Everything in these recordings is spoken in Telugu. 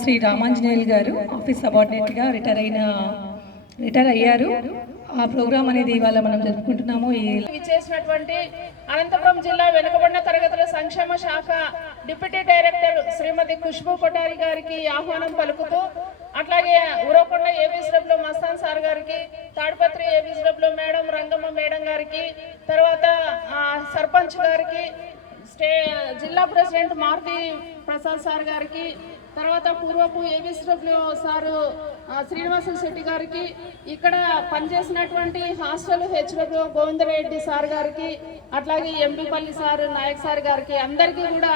శ్రీ రామాంజనేయులు గారు ఆఫీస్ సబార్డినేట్గా రిటైర్ అయ్యారు. ఆ ప్రోగ్రామ్ అనేది ఇవాళ మనం జరుపుకుంటున్నాము. చేసినటువంటి అనంతపురం జిల్లా వెనుకబడిన తరగతుల సంక్షేమ శాఖ డిప్యూటీ డైరెక్టర్ శ్రీమతి ఖుష్బూ కొఠారి గారికి ఆహ్వానం పలుకుతూ, అట్లాగే ఉరవకొండ ఏబీసీడబ్ల్యూ మస్తాన్ సార్ గారికి, తాడిపత్రి ఏబీసీడబ్ల్యూ మేడం రంగమ్మ మేడం గారికి, తర్వాత సర్పంచ్ గారికి, జిల్లా ప్రెసిడెంట్ మారుతి ప్రసాద్ సార్ గారికి, తర్వాత పూర్వపు ఏబీసీడబ్ల్యూ సారు శ్రీనివాసన్ శెట్టి గారికి, ఇక్కడ పనిచేసినటువంటి హాస్టల్ హెచ్డబ్ల్యూ గోవిందరెడ్డి సార్ గారికి, అట్లాగే ఎంపీపల్లి సార్ నాయక్ సార్ గారికి అందరికీ కూడా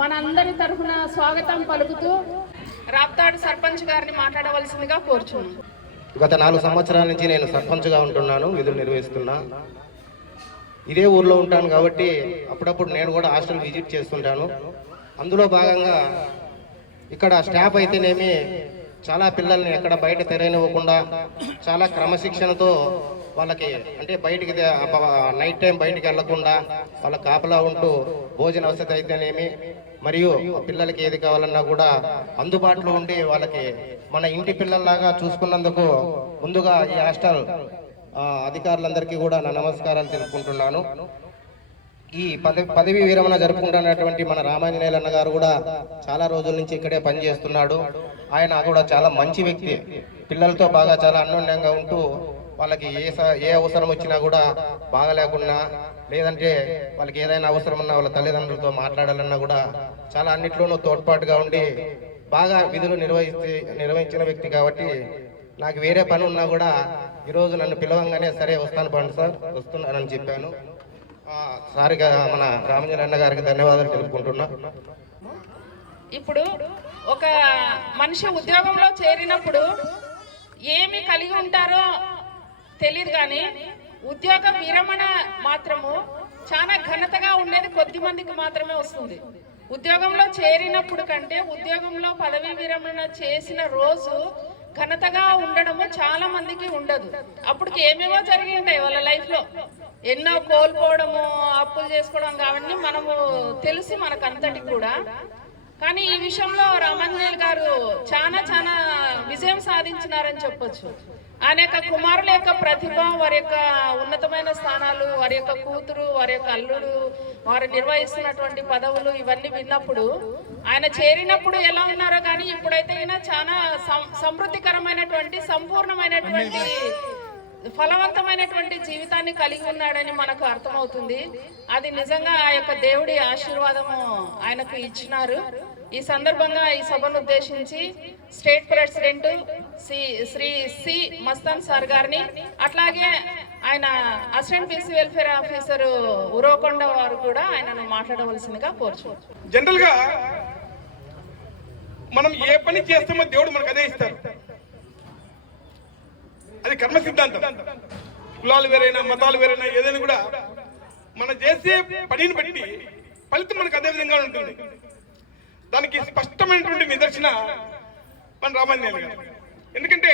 మన అందరి తరఫున స్వాగతం పలుకుతూ రాప్తాడు సర్పంచ్ గారిని మాట్లాడవలసిందిగా కోరుచున్నాను. గత 4 సంవత్సరాల నుంచి నేను సర్పంచ్గా ఉంటున్నాను, విధులు నిర్వహిస్తున్నా. ఇదే ఊర్లో ఉంటాను కాబట్టి అప్పుడప్పుడు నేను కూడా హాస్టల్ విజిట్ చేస్తుంటాను. అందులో భాగంగా ఇక్కడ స్టాఫ్ అయితేనేమి చాలా పిల్లల్ని ఎక్కడ బయట తెరనివ్వకుండా చాలా క్రమశిక్షణతో వాళ్ళకి, అంటే బయటికి నైట్ టైం బయటికి వెళ్లకుండా వాళ్ళ కాపలా ఉంటూ భోజన వసతి అయితేనేమి మరియు పిల్లలకి ఏది కావాలన్నా కూడా అందుబాటులో ఉండి వాళ్ళకి మన ఇంటి పిల్లల్లాగా చూసుకున్నందుకు ముందుగా ఈ హాస్టల్ అధికారులందరికీ కూడా నా నమస్కారాలు తెలుపుకుంటున్నాను. ఈ పదవి విరమణ జరుపుకుంటున్నటువంటి మన రామాంజనేయులు అన్న గారు కూడా చాలా రోజుల నుంచి ఇక్కడే పనిచేస్తున్నాడు. ఆయన కూడా చాలా మంచి వ్యక్తి. పిల్లలతో బాగా చాలా అన్యోన్యంగా ఉంటూ వాళ్ళకి ఏ అవసరం వచ్చినా కూడా బాగా లేకున్నా, లేదంటే వాళ్ళకి ఏదైనా అవసరం ఉన్నా వాళ్ళ తల్లిదండ్రులతో మాట్లాడాలన్నా కూడా చాలా అన్నిట్లోనూ తోడ్పాటుగా ఉండి బాగా విధులు నిర్వహించిన వ్యక్తి కాబట్టి నాకు వేరే పని ఉన్నా కూడా ఈరోజు నన్ను పిలవంగానే సరే వస్తాను పండు సార్ వస్తున్నానని చెప్పాను. సారిగా మన రామాంజనేయులు అన్న గారికి ధన్యవాదాలు తెలుపుకుంటున్నా. ఇప్పుడు ఒక మనిషి ఉద్యోగంలో చేరినప్పుడు ఏమి కలిగి ఉంటారో తెలియదు, కానీ ఉద్యోగ విరమణ మాత్రము చాలా ఘనతగా ఉండేది కొద్ది మందికి మాత్రమే వస్తుంది. ఉద్యోగంలో చేరినప్పుడు కంటే ఉద్యోగంలో పదవీ విరమణ చేసిన రోజు ఘనతగా ఉండడము చాలా మందికి ఉండదు. అప్పటికి ఏమేమో జరిగి ఉంటాయి వాళ్ళ లైఫ్ లో, ఎన్నో కోల్పోవడము, అప్పులు చేసుకోవడం, అవన్నీ మనము తెలిసి మనకంతటి కూడా. కానీ ఈ విషయంలో రామాంజనేయులు గారు చాలా విజయం సాధించినారని చెప్పొచ్చు. ఆయన యొక్క కుమారుల యొక్క ప్రతిభ, వారి యొక్క ఉన్నతమైన స్థానాలు, వారి యొక్క కూతురు, వారి యొక్క అల్లుడు, వారు నిర్వహిస్తున్నటువంటి పదవులు ఇవన్నీ విన్నప్పుడు, ఆయన చేరినప్పుడు ఎలా ఉన్నారో కానీ ఇప్పుడైతే చాలా సమృద్ధికరమైనటువంటి సంపూర్ణమైనటువంటి ఫలవంతమైనటువంటి జీవితాన్ని కలిగి ఉన్నాడని మనకు అర్థమవుతుంది. అది నిజంగా ఆ యొక్క దేవుడి ఆశీర్వాదము ఆయనకు ఇచ్చినారు. ఈ సందర్భంగా ఈ సభను ఉద్దేశించి state president Shri C Mastan sir గారిని, అట్లాగే ఆయన assistant BC welfare officer Uravakonda వారు కూడా ఆయనను మాట్లాడవలసిందిగా కోరుచున్నాను. జనరల్ గా మనం ఏ పని చేస్తామో దేవుడు మనకు అదే ఇస్తారు. అది కర్మ సిద్ధాంతం. కులాలు వేరైనా, మతాలు వేరైనా, ఏదైనా కూడా మనం చేసే పనిని బట్టి ఫలితం మనకు అదే విధంగా ఉంటుంది. దానికి స్పష్టమైనటువంటి నిదర్శన మన రామాంజనేయులు గారు. ఎందుకంటే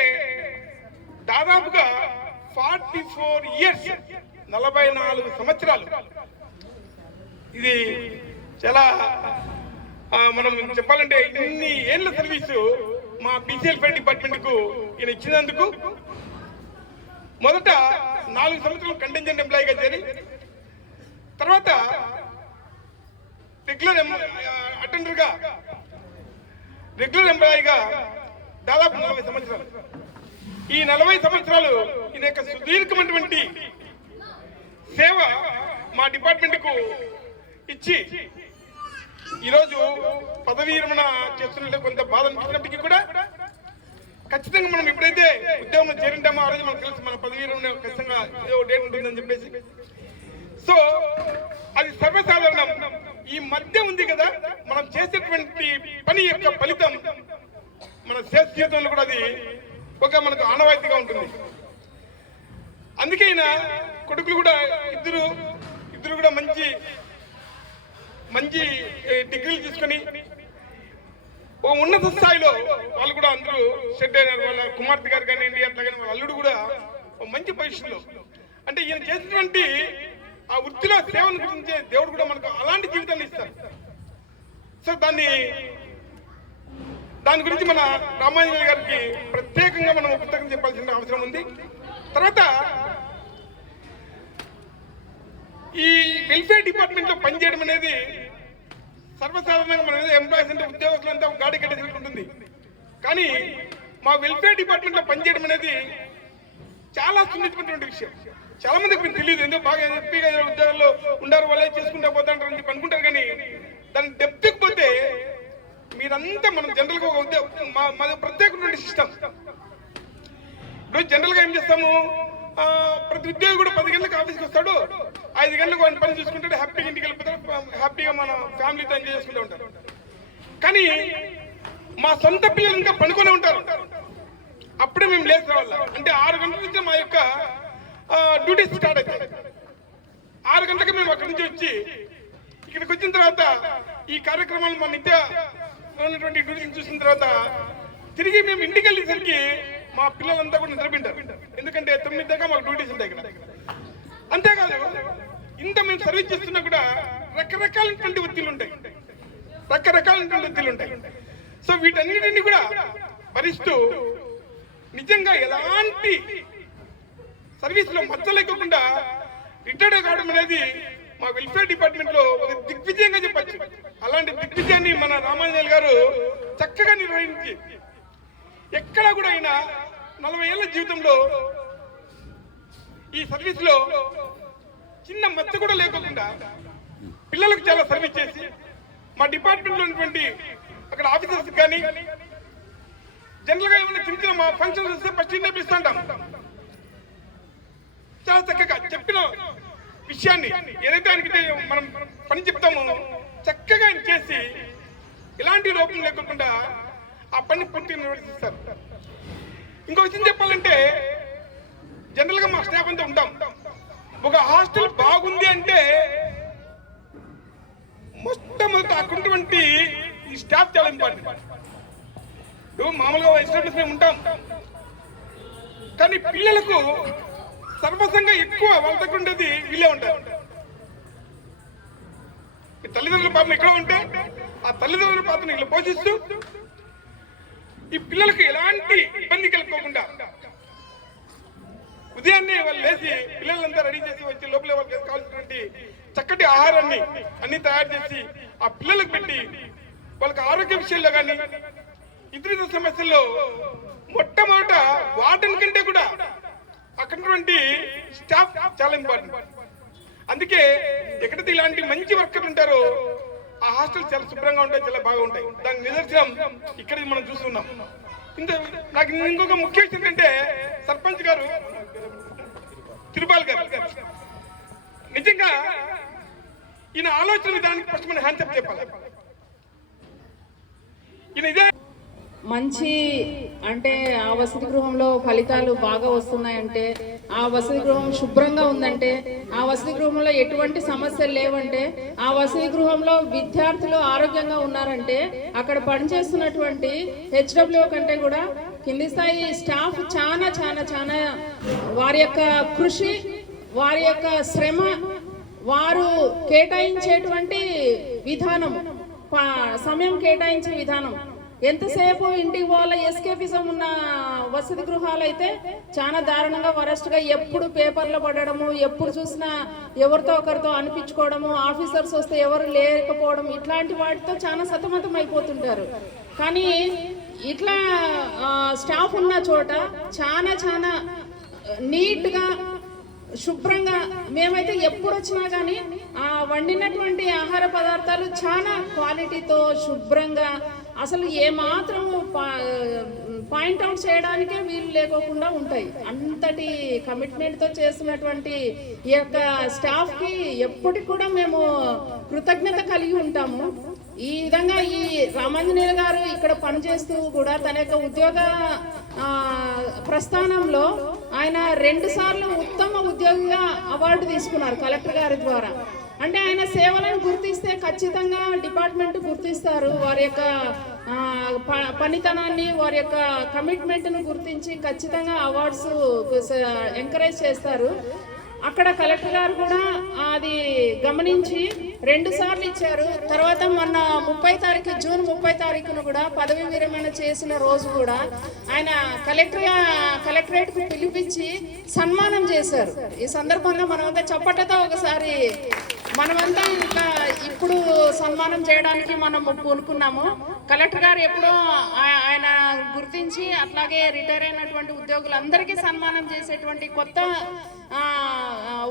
దాదాపుగా 44 ఇయర్స్ 44 సంవత్సరాలు, ఇది చాలా మనం చెప్పాలంటే ఇన్ని ఏళ్ళ సర్వీసు మా బీసీఎల్ఫై డిపార్ట్మెంట్ కు ఈయన ఇచ్చినందుకు మొదట 4 సంవత్సరాలు కంటింజెంట్ ఎంప్లాయీగా చేరి, తర్వాత రెగ్యులర్ ఎంప్లాయీగా దాదాపు 40 సంవత్సరాలు. ఈ 40 సంవత్సరాలు ఈయన యొక్క సుదీర్ఘమైనటువంటి సేవ మా డిపార్ట్మెంట్ కు ఇచ్చి ఈరోజు పదవీ విరమణ చేస్తున్నట్టు కొంత బాధ అనిపించినప్పటికీ కూడా ఖచ్చితంగా మనం ఎప్పుడైతే ఉద్యోగంలో చేరింటామో ఆ రోజు మనకు తెలుసు మన పదవీ విరమణ ఖచ్చితంగా ఏదో డేట్ ఉంటుందని చెప్పేసి. సో అది సర్వసాధారణం. ఈ మధ్య ఉంది కదా, మనం చేసేటువంటి పని యొక్క ఫలితం మన సేవ జీవితంలో కూడా అది ఒక మనకు ఆనవాయితీగా ఉంటుంది. అందుకే కొడుకులు కూడా ఇద్దరు కూడా మంచి డిగ్రీలు తీసుకొని ఓ ఉన్నత స్థాయిలో వాళ్ళు కూడా అందరూ సెట్ అయినారు. వాళ్ళ కుమార్తె గారు కానివ్వండి, అట్లాగే వాళ్ళ అల్లుడు కూడా మంచి పొజిషన్లో. అంటే ఈయన చేసినటువంటి ఆ వృత్తిలో సేవను గురించి దేవుడు కూడా మనకు అలాంటి జీవితాన్ని ఇస్తారు. సో దాన్ని దాని గురించి మన రామాంజనేయ గారికి ప్రత్యేకంగా మనం కృతజ్ఞత చెప్పాల్సిన అవసరం ఉంది. తర్వాత ఈ వెల్ఫేర్ డిపార్ట్మెంట్లో పనిచేయడం అనేది సర్వసాధారణంగా మన ఎంప్లాయీస్ అంటే ఉద్యోగస్తులంతా గాడి కట్టేసినట్టు ఉంటుంది. కానీ మా వెల్ఫేర్ డిపార్ట్మెంట్లో పనిచేయడం అనేది చాలా సున్నితమైనటువంటి విషయం. చాలా మందికి మీకు తెలియదు, ఎందుకు బాగా హ్యాపీగా ఉద్యోగాల్లో ఉండారు, వాళ్ళే చేసుకుంటూ పోతాంటారు అని అనుకుంటారు. కానీ దాని డెప్త్కి పోతే మీరంతా మనం జనరల్గా ఒక ఉద్యోగం మాది ప్రత్యేకమైన సిస్టమ్. ఇప్పుడు జనరల్గా ఏం చేస్తాము, ప్రతి ఉద్యోగి కూడా 10 గంటలకు ఆఫీస్కి వస్తాడు, 5 గంటలకు వాడిని పని చూసుకుంటాడు, హ్యాపీగా ఇంటికి వెళ్ళిపోతాడు, హ్యాపీగా మన ఫ్యామిలీతో ఎంజాయ్ చేసుకుంటూ ఉంటారు. కానీ మా సొంత పిల్లలు ఇంకా పనుకొనే ఉంటారు. అప్పుడే మేము లేచి రావాలి. అంటే 6 గంటల నుంచి మా యొక్క డ్యూటీస్ స్టార్ట్ అవుతాయి. 6 గంటలకు మేము అక్కడి నుంచి వచ్చి ఇక్కడికి వచ్చిన తర్వాత ఈ కార్యక్రమాలు మా నిత్య ఉన్నటువంటి డ్యూటీని చూసిన తర్వాత తిరిగి మేము ఇంటికి వెళ్ళేసరికి మా పిల్లలంతా కూడా నిద్రపోయింటారు. ఎందుకంటే 9 దాకా మాకు డ్యూటీస్ ఉంటాయి ఇక్కడ. అంతేకాదు, ఇంత మేము సర్వీస్ చేస్తున్నా కూడా రకరకాలైనటువంటి ఒత్తిళ్ళు ఉంటాయి. సో వీటన్నిటిని కూడా భరిస్తూ నిజంగా ఎలాంటి సర్వీస్లో మచ్చలేకుండా రిటైర్డ్ కావడం అనేది మా వెల్ఫేర్ డిపార్ట్మెంట్లో ఒక దిగ్విజయంగా చెప్పచ్చు. అలాంటి దిగ్విజయాన్ని మన రామాంజనేయులు గారు చక్కగా నిర్వహించి ఎక్కడా కూడా ఆయన 40 ఏళ్ల జీవితంలో ఈ సర్వీస్లో చిన్న మచ్చ కూడా లేకుండా పిల్లలకు చాలా సర్వీస్ చేసి మా డిపార్ట్మెంట్లో ఉన్నటువంటి అక్కడ ఆఫీసర్స్ కానీ జనరల్గా ఏమైనా చిన్న మా ఫంక్షన్స్ వస్తే ఫస్ట్ ఇంటే పిలుస్తుంటాం. చాలా చక్కగా చెప్పిన విషయాన్ని ఏదైతే ఆయనకి మనం పని చెప్తామో చక్కగా ఆయన చేసి ఎలాంటి లోపం లేకుండా ఆ పని పూర్తిగా నిర్వర్తిస్తారు. ఇంకో విషయం చెప్పాలంటే జనరల్గా మా స్టాఫ్ అంతా ఉంటాం. ఒక హాస్టల్ బాగుంది అంటే మొట్టమొదట అక్కడున్నటువంటి ఈ స్టాఫ్ చాలా ఇంపార్టెంట్. మామూలుగా ఎస్టాబ్లిష్ మేము ఉంటాం, కానీ పిల్లలకు సర్వసంగా ఎక్కువ వాళ్ళ దగ్గర ఉండేది వీళ్ళే ఉంటారు. తల్లిదండ్రుల పాపం ఎక్కడ ఉంటే ఆ తల్లిదండ్రుల పాత్రను వీళ్ళు పోషిస్తూ ఈ పిల్లలకు ఎలాంటి ఇబ్బంది కలుపుకోకుండా ఉదయాన్నే వాళ్ళు లేచి పిల్లలంతా రెడీ చేసి వచ్చి లోపల వాళ్ళకి కావాల్సినటువంటి చక్కటి ఆహారాన్ని అన్ని తయారు చేసి ఆ పిల్లలకు పెట్టి వాళ్ళకి ఆరోగ్య విషయంలో కానీ ఇతర సమస్యల్లో మొట్టమొదట వార్డెన్ కంటే కూడా అక్కడున్నటువంటి స్టాఫ్ చాలా ఇంపార్టెంట్. అందుకే ఎక్కడైతే ఇలాంటి మంచి వర్కర్లు ఉంటారో ఆ హాస్టల్ చాలా శుభ్రంగా ఉంటాయి, చాలా బాగా ఉంటాయి. దానికి నిదర్శనం ఇక్కడ మనం చూస్తున్నాం. నాకు ఇంకొక ముఖ్య విషయం ఏంటంటే సర్పంచ్ గారు తిరుపాల్ గారు నిజంగా ఈయన ఆలోచన విధానానికి ఫస్ట్ మనం హ్యాండ్సప్ చెప్పాలి. ఈయన ఇదే మంచి అంటే ఆ వసతి గృహంలో ఫలితాలు బాగా వస్తున్నాయంటే, ఆ వసతి గృహం శుభ్రంగా ఉందంటే, ఆ వసతి గృహంలో ఎటువంటి సమస్యలు లేవంటే, ఆ వసతి గృహంలో విద్యార్థులు ఆరోగ్యంగా ఉన్నారంటే అక్కడ పనిచేస్తున్నటువంటి హెచ్డబ్ల్యూ కంటే కూడా కింది స్థాయి స్టాఫ్ చాలా చాలా చాలా వారి యొక్క కృషి, వారి యొక్క శ్రమ, వారు కేటాయించేటువంటి విధానం, సమయం కేటాయించే విధానం, ఎంతసేపు ఇంటికి పోవాల ఎస్కేపిజం ఉన్న వసతి గృహాలు అయితే చాలా దారుణంగా వరస్ట్గా ఎప్పుడు పేపర్లో పడడము, ఎప్పుడు చూసినా ఎవరితో ఒకరితో అనిపించుకోవడము, ఆఫీసర్స్ వస్తే ఎవరు లేకపోవడం, ఇట్లాంటి వాటితో చాలా సతమతం అయిపోతుంటారు. కానీ ఇట్లా స్టాఫ్ ఉన్న చోట చాలా చాలా నీట్గా శుభ్రంగా మేమైతే ఎప్పుడు వచ్చినా కానీ ఆ వండినటువంటి ఆహార పదార్థాలు చాలా క్వాలిటీతో శుభ్రంగా అసలు ఏమాత్రం పాయింట్అవుట్ చేయడానికే వీలు లేకోకుండా ఉంటాయి. అంతటి కమిట్మెంట్తో చేస్తున్నటువంటి ఈ యొక్క స్టాఫ్కి ఎప్పటికి కూడా మేము కృతజ్ఞత కలిగి ఉంటాము. ఈ విధంగా ఈ రామాంజనేయులు గారు ఇక్కడ పనిచేస్తూ కూడా తన యొక్క ఉద్యోగ ప్రస్థానంలో ఆయన 2 సార్లు ఉత్తమ ఉద్యోగిగా అవార్డు తీసుకున్నారు కలెక్టర్ గారి ద్వారా. అంటే ఆయన సేవలను గుర్తిస్తే ఖచ్చితంగా డిపార్ట్మెంట్ గుర్తిస్తారు, వారి యొక్క పనితనాన్ని, వారి యొక్క కమిట్మెంట్ను గుర్తించి ఖచ్చితంగా అవార్డ్స్ ఎంకరేజ్ చేస్తారు. అక్కడ కలెక్టర్ గారు కూడా అది గమనించి 2 సార్లు ఇచ్చారు. తర్వాత మొన్న 30 తారీఖు జూన్ 30 తారీఖున కూడా పదవి విరమణ చేసిన రోజు కూడా ఆయన కలెక్టరేట్ కు పిలిపించి సన్మానం చేశారు. ఈ సందర్భంగా మనమంతా చప్పటతో ఒకసారి మనమంతా ఇంకా ఇప్పుడు సన్మానం చేయడానికి మనం పూనుకున్నాము. కలెక్టర్ గారు ఎప్పుడో ఆయన గుర్తించి అట్లాగే రిటైర్ అయినటువంటి ఉద్యోగులందరికీ సన్మానం చేసేటువంటి కొత్త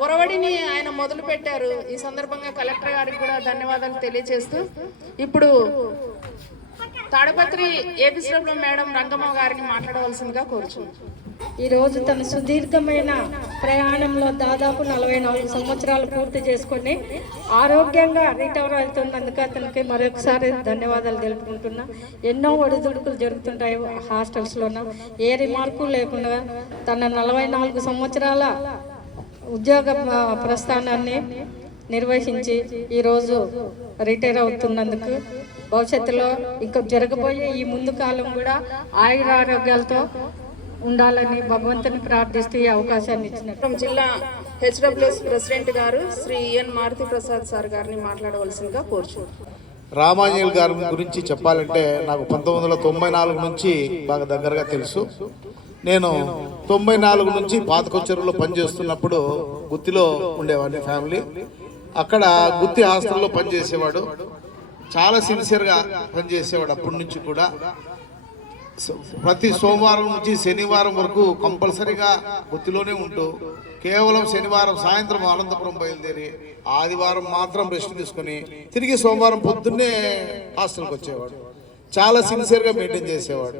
ఒరవడిని ఆయన మొదలు పెట్టారు. ఈ సందర్భంగా కలెక్టర్ గారికి కూడా ధన్యవాదాలు తెలియజేస్తూ ఇప్పుడు తాడపత్రి ఏపీసీడబ్ల్యూ మేడం రంగమ్మ గారిని మాట్లాడవలసిందిగా కోరుచున్నాను. ఈరోజు తన సుదీర్ఘమైన ప్రయాణంలో దాదాపు 44 సంవత్సరాలు పూర్తి చేసుకొని ఆరోగ్యంగా రికవర్ అవుతున్నందుకు అతనికి మరొకసారి ధన్యవాదాలు తెలుపుకుంటున్నా. ఎన్నో ఒడిదుడుకులు జరుగుతుంటాయి హాస్టల్స్లోన, ఏ రిమార్కు లేకుండా తన 44 సంవత్సరాల ఉద్యోగ ప్రస్థానాన్ని నిర్వహించి ఈరోజు రిటైర్ అవుతున్నందుకు భవిష్యత్తులో ఇంకా జరగబోయే ఈ ముందు కాలం కూడా ఆయురారోగ్యాలతో ఉండాలని భగవంతుని ప్రార్థిస్తూ ఈ అవకాశాన్ని ఇచ్చినట్టు జిల్లా హెచ్డబ్ల్యూఎస్ ప్రెసిడెంట్ గారు శ్రీ ఎన్ మారుతి ప్రసాద్ సార్ గారిని మాట్లాడవలసిందిగా కోరుచున్నాను. రామాంజనేయులు గారి గురించి చెప్పాలంటే నాకు 1994 నుంచి బాగా దగ్గరగా తెలుసు. నేను 94 నుంచి పాతకొచ్చెరులో పనిచేస్తున్నప్పుడు గుత్తిలో ఉండేవాడిని ఫ్యామిలీ. అక్కడ గుత్తి హాస్టల్లో పనిచేసేవాడు. చాలా సిన్సియర్గా పనిచేసేవాడు. అప్పటి నుంచి కూడా ప్రతి సోమవారం నుంచి శనివారం వరకు కంపల్సరీగా గుత్తిలోనే ఉంటూ కేవలం శనివారం సాయంత్రం అనంతపురం బయలుదేరి ఆదివారం మాత్రం రెస్ట్ తీసుకుని తిరిగి సోమవారం పొద్దున్నే హాస్టల్కి వచ్చేవాడు. చాలా సిన్సియర్గా మెయింటైన్ చేసేవాడు.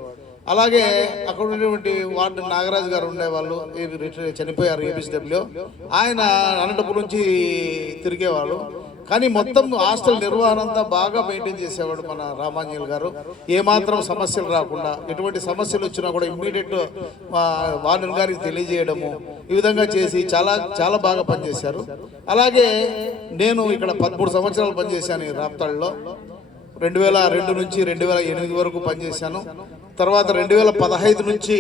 అలాగే అక్కడ ఉన్నటువంటి వార్డు నాగరాజు గారు ఉండేవాళ్ళు, చనిపోయారు ఏపీసీడబ్ల్యూ. ఆయన అనంతపురం నుంచి తిరిగేవాళ్ళు. కానీ మొత్తం హాస్టల్ నిర్వహణ అంతా బాగా మెయింటైన్ చేసేవాడు మన రామాంజనేయులు గారు. ఏమాత్రం సమస్యలు రాకుండా, ఎటువంటి సమస్యలు వచ్చినా కూడా ఇమ్మీడియట్ వార్డెన్ గారికి తెలియజేయడము, ఈ విధంగా చేసి చాలా చాలా బాగా పనిచేశారు. అలాగే నేను ఇక్కడ 13 సంవత్సరాలు పనిచేశాను ఈ రాప్తాడులో. 2002 నుంచి 2008 వరకు పనిచేశాను. తర్వాత 2015 నుంచి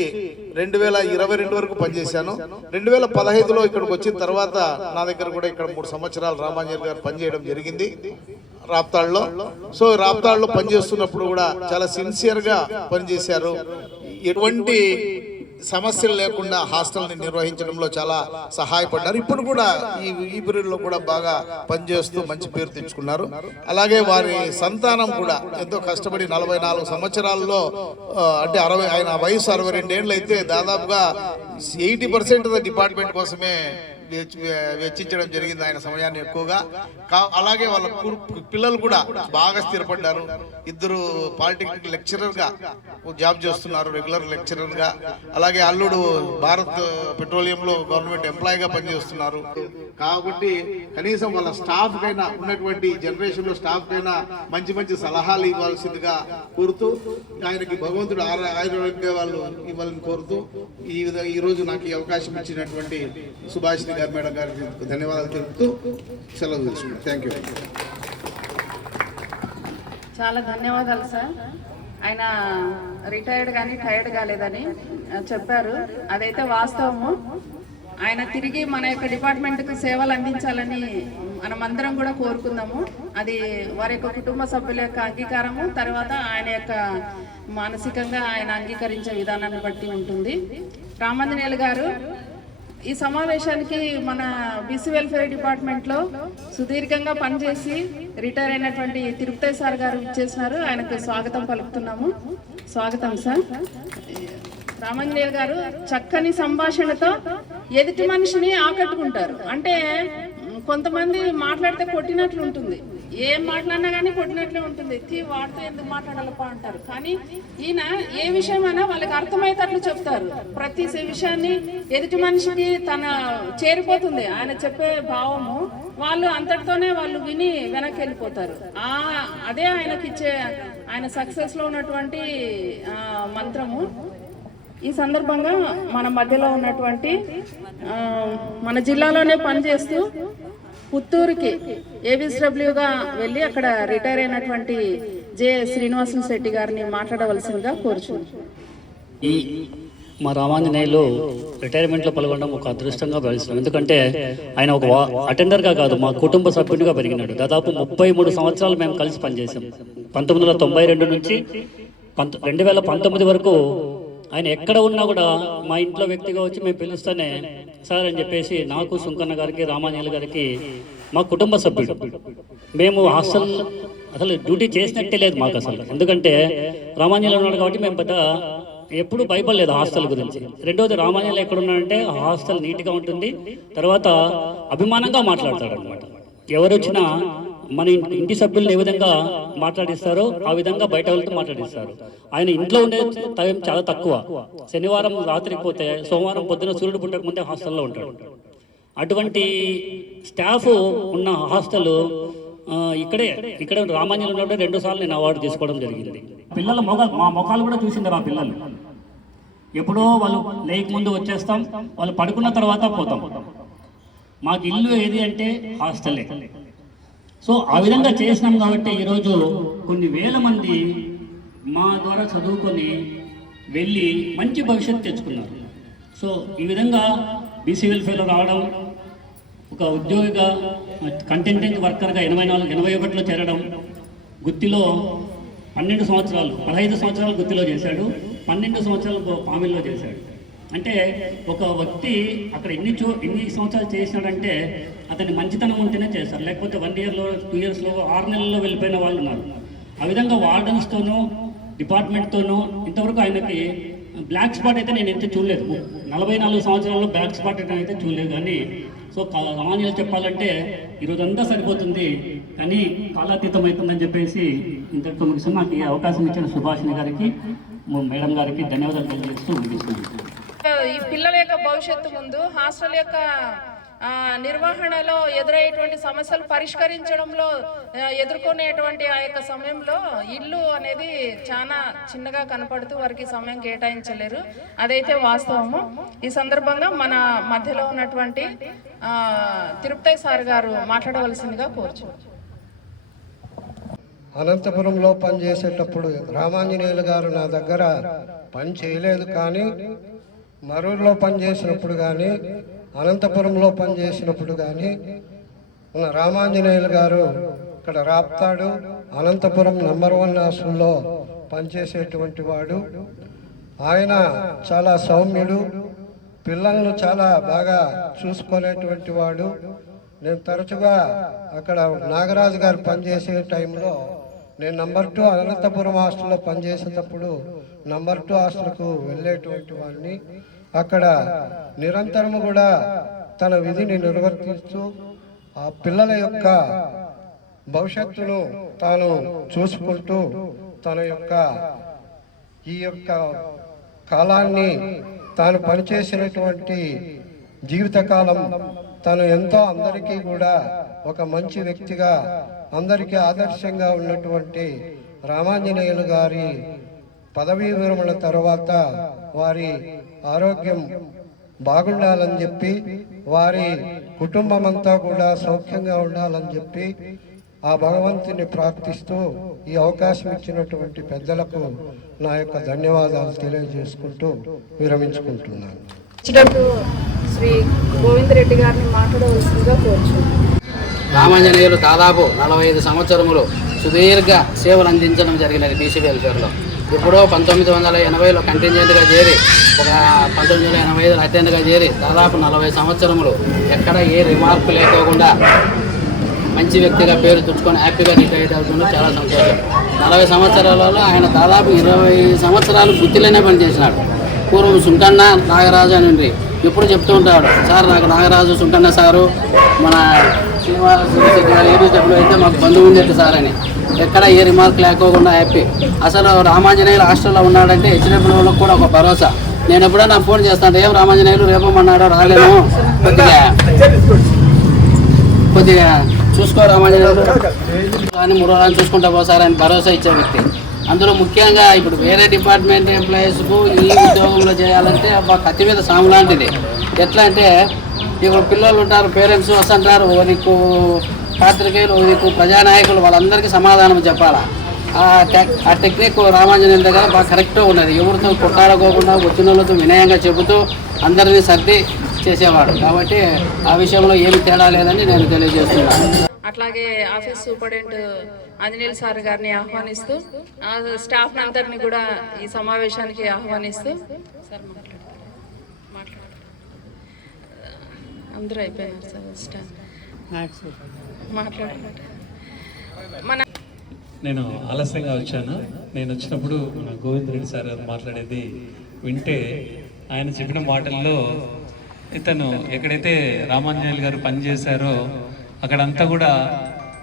2022 వరకు పనిచేశాను. 2015లో ఇక్కడికి వచ్చిన తర్వాత నా దగ్గర కూడా ఇక్కడ 3 సంవత్సరాలు రామాంజనేయులు గారు పనిచేయడం జరిగింది రాప్తాడులో. సో రాప్తాడులో పనిచేస్తున్నప్పుడు కూడా చాలా సిన్సియర్గా పనిచేశారు. ఎటువంటి సమస్యలు లేకుండా హాస్టల్ని నిర్వహించడంలో చాలా సహాయపడ్డారు. ఇప్పుడు కూడా ఈ పీరియడ్లో కూడా బాగా పనిచేస్తూ మంచి పేరు తెచ్చుకున్నారు. అలాగే వారి సంతానం కూడా ఎంతో కష్టపడి 44 సంవత్సరాల్లో అంటే ఆయన వయసు 62 ఏళ్ళు అయితే దాదాపుగా 80% డిపార్ట్మెంట్ కోసమే వెచ్చించడం జరిగింది ఆయన సమయాన్ని ఎక్కువగా. అలాగే వాళ్ళ పిల్లలు కూడా బాగా స్థిరపడ్డారు. 2 పాలిటెక్నిక్ లెక్చరర్గా జాబ్ చేస్తున్నారు, రెగ్యులర్ లెక్చరర్గా. అలాగే అల్లుడు భారత్ పెట్రోలియంలో గవర్నమెంట్ ఎంప్లాయీగా పనిచేస్తున్నారు. కాబట్టి కనీసం వాళ్ళ స్టాఫ్కైనా, ఉన్నటువంటి జనరేషన్లో స్టాఫ్కైనా మంచి మంచి సలహాలు ఇవ్వాల్సిందిగా కోరుతూ, ఆయనకి భగవంతుడు ఆయుర్వేద వాళ్ళు ఇవ్వాలని కోరుతూ ఈరోజు నాకు ఈ అవకాశం ఇచ్చినటువంటి సుభాషిణి గారి మేడం గారికి ధన్యవాదాలు తెలుపుతూ సెలవు తీసుకున్నాను. Thank you. చాలా ధన్యవాదాలు సార్. ఆయన రిటైర్డ్ కానీ టైర్డ్ కాలేదని చెప్పారు. అదైతే వాస్తవము. ఆయన తిరిగి మన యొక్క డిపార్ట్మెంట్కి సేవలు అందించాలని మనమందరం కూడా కోరుకుందాము. అది వారి యొక్క కుటుంబ సభ్యుల యొక్క అంగీకారము, తర్వాత ఆయన యొక్క మానసికంగా ఆయన అంగీకరించే విధానాన్ని బట్టి ఉంటుంది. రామాంజనేయులు గారు ఈ సమావేశానికి మన బీసీ వెల్ఫేర్ డిపార్ట్మెంట్లో సుదీర్ఘంగా పనిచేసి రిటైర్ అయినటువంటి తిరుపతి సార్ గారు ఇచ్చేసినారు. ఆయనకు స్వాగతం పలుకుతున్నాము. స్వాగతం సార్. రామాంజనేయులు గారు చక్కని సంభాషణతో ఎదుటి మనిషిని ఆకట్టుకుంటారు. అంటే కొంతమంది మాట్లాడితే కొట్టినట్లు ఉంటుంది, ఏం మాట్లాడినా కానీ కొట్టినట్లే ఉంటుంది. వాడితో ఎందుకు మాట్లాడాలప్ప అంటారు. కానీ ఈయన ఏ విషయమైనా వాళ్ళకి అర్థమయ్యేటట్లు చెప్తారు. ప్రతి విషయాన్ని ఎదుటి మనిషికి తన చేరిపోతుంది ఆయన చెప్పే భావము. వాళ్ళు అంతటితోనే వాళ్ళు విని వెనక్కి వెళ్ళిపోతారు. అదే ఆయనకిచ్చే ఆయన సక్సెస్లో ఉన్నటువంటి మంత్రము. ఈ సందర్భంగా మన మధ్యలో ఉన్నటువంటి మన జిల్లాలోనే పనిచేస్తూ పుత్తూరుకి ఏబిఎస్డబ్ల్యూగా వెళ్ళి అక్కడ రిటైర్ అయినటువంటి జె శ్రీనివాసన్ శెట్టి గారిని మాట్లాడవలసిందిగా కోరుచున్నాను. మా రామాంజనేయులు రిటైర్మెంట్లో పాల్గొనడం ఒక అదృష్టంగా భావిస్తున్నాం. ఎందుకంటే ఆయన ఒక అటెండర్గా కాదు, మా కుటుంబ సభ్యునిగా పెరిగినాడు. దాదాపు 33 సంవత్సరాలు మేము కలిసి పనిచేసాం. 1992 నుంచి 2019 వరకు ఆయన ఎక్కడ ఉన్నా కూడా మా ఇంట్లో వ్యక్తిగా వచ్చి మేము పిలుస్తూనే సార్ అని చెప్పేసి నాకు, సుంకన్న గారికి, రామాంజనేయులు గారికి మా కుటుంబ సభ్యుడు. మేము హాస్టల్ అసలు డ్యూటీ చేసినట్టే లేదు మాకు అసలు. ఎందుకంటే రామాంజనేయులు ఉన్నాడు కాబట్టి మేము పెద్ద ఎప్పుడు భయపడలేదు హాస్టల్ గురించి. రెండోది, రామాంజనేయులు ఎక్కడ ఉన్నాడంటే హాస్టల్ నీట్గా ఉంటుంది, తర్వాత అభిమానంగా మాట్లాడతాడు అనమాట. ఎవరు వచ్చినా మన ఇంటి సభ్యులను ఏ విధంగా మాట్లాడిస్తారో ఆ విధంగా బయట వాళ్ళతో మాట్లాడిస్తారు. ఆయన ఇంట్లో ఉండే టైం చాలా తక్కువ. శనివారం రాత్రికి పోతే సోమవారం పొద్దున సూర్యుడు పుట్టక ముందే హాస్టల్లో ఉంటాడు. అటువంటి స్టాఫ్ ఉన్న హాస్టల్ ఇక్కడ రామాంజనేయులు ఉన్నప్పుడు 2 సార్లు నేను అవార్డు తీసుకోవడం జరిగింది. పిల్లల మా ముఖాలు కూడా చూసింది ఆ పిల్లలు. ఎప్పుడో వాళ్ళు లేక ముందు వచ్చేస్తాం, వాళ్ళు పడుకున్న తర్వాత పోతాం. మాకు ఇల్లు ఏది అంటే హాస్టలే. సో ఆ విధంగా చేసినాం కాబట్టి ఈరోజు కొన్ని వేల మంది మా ద్వారా చదువుకొని వెళ్ళి మంచి భవిష్యత్తు తెచ్చుకున్నారు. సో ఈ విధంగా బీసీ వెల్ఫేర్లో రావడం, ఒక ఉద్యోగిగా కంటెంటెంట్ వర్కర్గా 81లో చేరడం, గుత్తిలో 12 సంవత్సరాలు 15 సంవత్సరాలు గుత్తిలో చేశాడు, 12 సంవత్సరాలు పామిల్లో చేశాడు. అంటే ఒక వ్యక్తి అక్కడ ఎన్ని సంవత్సరాలు చేసినాడంటే అతని మంచితనం ఉంటేనే చేస్తారు. లేకపోతే 1 ఇయర్లో 2 ఇయర్స్లో 6 నెలల్లో వెళ్ళిపోయిన వాళ్ళు ఉన్నారు. ఆ విధంగా వార్డన్స్తోనూ డిపార్ట్మెంట్తోనూ ఇంతవరకు ఆయనకి బ్లాక్ స్పాట్ అయితే నేను ఎంత చూడలేదు. 44 సంవత్సరాల్లో బ్లాక్ స్పాట్ అయితే చూడలేదు. కానీ సో రామాంజనేయులు చెప్పాలంటే ఈరోజంతా సరిపోతుంది, కానీ కాలాతీతం అవుతుందని చెప్పేసి ఇంతటితో ముగిస్తాం. నాకు ఈ అవకాశం ఇచ్చిన సుభాషిణి గారికి, మేడం గారికి ధన్యవాదాలు తెలియజేస్తూ ముగిస్తున్నాను. ఈ పిల్లల యొక్క భవిష్యత్తు ముందు హాస్టల్ యొక్క నిర్వహణలో ఎదురయ్యేటువంటి సమస్యలు పరిష్కరించడంలో ఎదుర్కొనేటువంటి ఆ యొక్క సమయంలో ఇల్లు అనేది చాలా చిన్నగా కనపడుతూ వారికి సమయం కేటాయించలేరు. అదైతే వాస్తవము. ఈ సందర్భంగా మన మధ్యలో ఉన్నటువంటి తిరుపతి సార్ గారు మాట్లాడవలసిందిగా కోరుచు. అనంతపురంలో పనిచేసేటప్పుడు రామాంజనేయులు గారు నా దగ్గర పని చేయలేదు, కానీ మరూరులో పనిచేసినప్పుడు కానీ అనంతపురంలో పనిచేసినప్పుడు కానీ రామాంజనేయులు గారు ఇక్కడ రాప్తాడు అనంతపురం నంబర్ 1 హాస్టల్లో పనిచేసేటువంటి వాడు. ఆయన చాలా సౌమ్యుడు, పిల్లలను చాలా బాగా చూసుకునేటువంటి వాడు. నేను తరచుగా అక్కడ నాగరాజు గారు పనిచేసే టైంలో నేను నంబర్ 2 అనంతపురం హాస్టల్లో పనిచేసేటప్పుడు నంబర్ 2 హాస్టల్కు వెళ్ళేటువంటి వాడిని. అక్కడ నిరంతరము కూడా తన విధిని నిర్వర్తిస్తూ ఆ పిల్లల యొక్క భవిష్యత్తును తాను చూసుకుంటూ తన యొక్క ఈ యొక్క కాలాన్ని తాను పనిచేసినటువంటి జీవితకాలం తను ఎంతో అందరికీ కూడా ఒక మంచి వ్యక్తిగా అందరికీ ఆదర్శంగా ఉన్నటువంటి రామాంజనేయులు గారి పదవీ విరమణ తర్వాత వారి ఆరోగ్యం బాగుండాలని చెప్పి, వారి కుటుంబం అంతా కూడా సౌఖ్యంగా ఉండాలని చెప్పి ఆ భగవంతుని ప్రార్థిస్తూ ఈ అవకాశం ఇచ్చినటువంటి పెద్దలకు నా యొక్క ధన్యవాదాలు తెలియజేసుకుంటూ విరమించుకుంటున్నాను. శ్రీ గోవిందరెడ్డి గారిని మాట్లాడవలసిందిగా కోరుచు. రామాంజనేయులు దాదాపు 45 సంవత్సరములు సుదీర్ఘ సేవలు అందించడం జరిగినది బీసీ వెల్ఫేర్లో. ఇప్పుడు 1980లో కంటింజెంట్గా చేరి, 1985లో అటెండ్గా చేరి దాదాపు 40 సంవత్సరములు ఎక్కడ ఏ రిమార్క్ లేకోకుండా మంచి వ్యక్తిగా పేరు తెచ్చుకొని హ్యాపీగా రిటైర్ అవుతుందో చాలా సంతోషం. 40 సంవత్సరాలలో ఆయన దాదాపు 20 సంవత్సరాలు గుత్తిలోనే పనిచేసినాడు. పూర్వం సుంకన్న నాగరాజు అని ఉండి ఎప్పుడు చెప్తూ ఉంటాడు, సార్ నాకు నాగరాజు సుంకన్న సారు మన శ్రీనివాస ఏడు అయితే మాకు బంధువు ఉండేది సార్ అని. ఎక్కడ ఏ రిమార్క్ లేకోకుండా హ్యాపీ. అసలు రామాంజనేయులు హాస్టల్లో ఉన్నాడంటే హెచ్డిఎఫ్ వాళ్ళకి కూడా ఒక భరోసా. నేను ఎప్పుడైనా ఫోన్ చేస్తాను, ఏం రామాంజనేయులు రేపమన్నాడో రాలేను, కొద్దిగా చూసుకో రామాంజనేయులు కానీ 3 రోజులు చూసుకుంటా పోసారని భరోసా ఇచ్చే వ్యక్తి. అందులో ముఖ్యంగా ఇప్పుడు వేరే డిపార్ట్మెంట్ ఎంప్లాయీస్కు ఈ ఉద్యోగంలో చేయాలంటే కత్తి మీద సాము లాంటిది. ఎట్లా అంటే ఇప్పుడు పిల్లలు ఉంటారు, పేరెంట్స్ వస్తుంటారు, నీకు పాత్రికేయులు, నీకు ప్రజానాయకులు, వాళ్ళందరికీ సమాధానం చెప్పాలా. ఆ టెక్నిక్ రామాంజనేయుల దగ్గర బాగా కరెక్ట్గా ఉన్నది. ఎవరితో కొట్టాడుకోకుండా వచ్చిన వాళ్ళతో వినయంగా చెబుతూ అందరినీ సర్ది చేసేవాడు. కాబట్టి ఆ విషయంలో ఏమి తేడా లేదని నేను తెలియజేస్తున్నాను. అట్లాగే ఆఫీస్ సూపరింటెండెంట్ ఆంజనేయులు సార్ గారిని ఆహ్వానిస్తూ స్టాఫ్ అందరినీ కూడా ఈ సమావేశానికి ఆహ్వానిస్తూ సార్ మాట్లాడారు. అందరూ అయిపోయినారు సార్ స్టాఫ్ మాట్లాడారు. మన నేను ఆలస్యంగా వచ్చాను. నేను వచ్చినప్పుడు మన గోవింద్ రెడ్డి సార్ గారు మాట్లాడేది వింటే ఆయన చెప్పిన మాటల్లో ఇతను ఎక్కడైతే రామాంజనేయులు గారు పనిచేశారో అక్కడంతా కూడా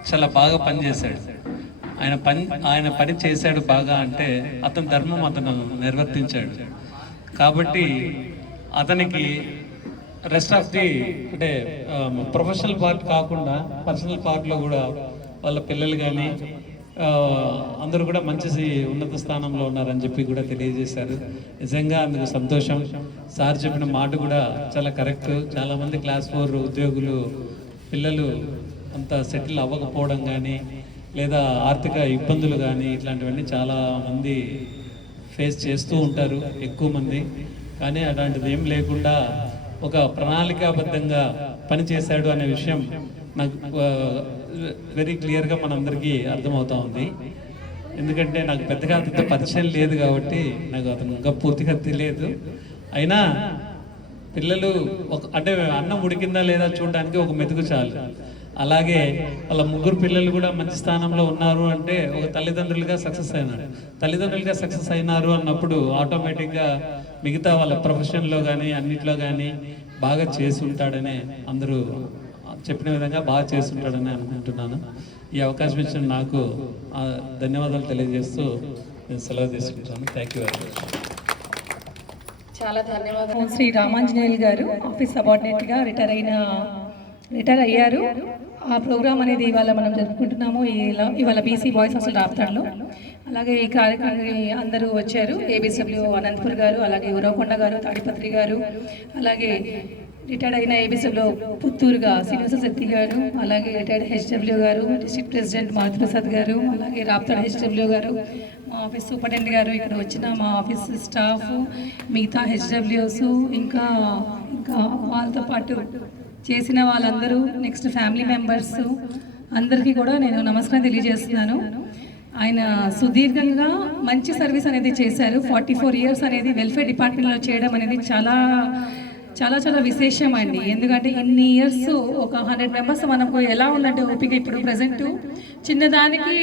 చాలా బాగా పనిచేశాడు. ఆయన పని చేశాడు బాగా అంటే అతని ధర్మం అతను నిర్వర్తించాడు. కాబట్టి అతనికి రెస్ట్ ఆఫ్ ది అంటే ప్రొఫెషనల్ పార్ట్ కాకుండా పర్సనల్ పార్ట్లో కూడా వాళ్ళ పిల్లలు కానీ అందరూ కూడా మంచి ఉన్నత స్థానంలో ఉన్నారని చెప్పి కూడా తెలియజేశారు. నిజంగా అందుకు సంతోషం. సార్ చెప్పిన మాట కూడా చాలా కరెక్ట్. చాలామంది క్లాస్ 4 ఉద్యోగులు పిల్లలు అంత సెటిల్ అవ్వకపోవడం కానీ లేదా ఆర్థిక ఇబ్బందులు కానీ ఇట్లాంటివన్నీ చాలామంది ఫేస్ చేస్తూ ఉంటారు, ఎక్కువ మంది. కానీ అలాంటిది ఏం లేకుండా ఒక ప్రణాళికాబద్ధంగా పనిచేశాడు అనే విషయం నాకు వెరీ క్లియర్గా మనందరికీ అర్థమవుతా ఉంది. ఎందుకంటే నాకు పెద్దగా అంత పరిచయం లేదు కాబట్టి నాకు అతను ఇంకా పూర్తిగా తెలియదు. అయినా పిల్లలు అంటే అన్నం ఉడికిందా లేదా చూడడానికి ఒక మెతుకు చాలు. అలాగే వాళ్ళ 3 పిల్లలు కూడా మంచి స్థానంలో ఉన్నారు అంటే ఒక తల్లిదండ్రులుగా సక్సెస్ అయినారు అన్నప్పుడు ఆటోమేటిక్గా మిగతా వాళ్ళ ప్రొఫెషన్లో కానీ అన్నిట్లో కానీ బాగా చేసి ఉంటాడని అందరూ చెప్పిన విధంగా బాగా చేస్తుంటాడని అనుకుంటున్నాను. ఈ అవకాశం ఇచ్చిన నాకు ధన్యవాదాలు తెలియజేస్తూ నేను సెలవు తీసుకుంటాను. Thank you very much. చాలా ధన్యవాదాలు. శ్రీ రామాంజనేయులు గారు ఆఫీస్ సబార్డినేట్గా రిటైర్ అయ్యారు. ఆ ప్రోగ్రామ్ అనేది ఇవాళ మనం జరుపుకుంటున్నాము. ఇవాళ బీసీ బాయ్స్ హాస్టల్ రాప్తాడులో. అలాగే ఈ కార్యక్రమానికి అందరూ వచ్చారు. ఏబిసిడబ్ల్యూ అనంతపూర్ గారు, అలాగే ఉరవకొండ గారు, తాడిపత్రి గారు, అలాగే రిటైర్డ్ అయిన ఏబిసిడబ్ల్యూ పుత్తూరుగా శ్రీనివాస శెట్టి గారు, అలాగే రిటైర్డ్ హెచ్డబ్ల్యూ గారు, డిస్ట్రిక్ట్ ప్రెసిడెంట్ మాధుప్రసాద్ గారు, అలాగే రాప్తాడు హెచ్డబ్ల్యూ గారు, మా ఆఫీస్ సూపరింటెండెంట్ గారు, ఇక్కడ వచ్చిన మా ఆఫీస్ స్టాఫ్, మిగతా హెచ్డబ్ల్యూస్, ఇంకా వాళ్ళతో పాటు చేసిన వాళ్ళందరూ, నెక్స్ట్ ఫ్యామిలీ మెంబర్స్ అందరికీ కూడా నేను నమస్కారం తెలియజేస్తున్నాను. ఆయన సుదీర్ఘంగా మంచి సర్వీస్ అనేది చేశారు. 44 years అనేది వెల్ఫేర్ డిపార్ట్మెంట్లో చేయడం అనేది చాలా చాలా చాలా విశేషం అండి. ఎందుకంటే ఇన్ని ఇయర్స్ ఒక 100 members మనకు ఎలా ఉందంటే ఓపిక. ఇప్పుడు ప్రజెంట్ చిన్నదానికి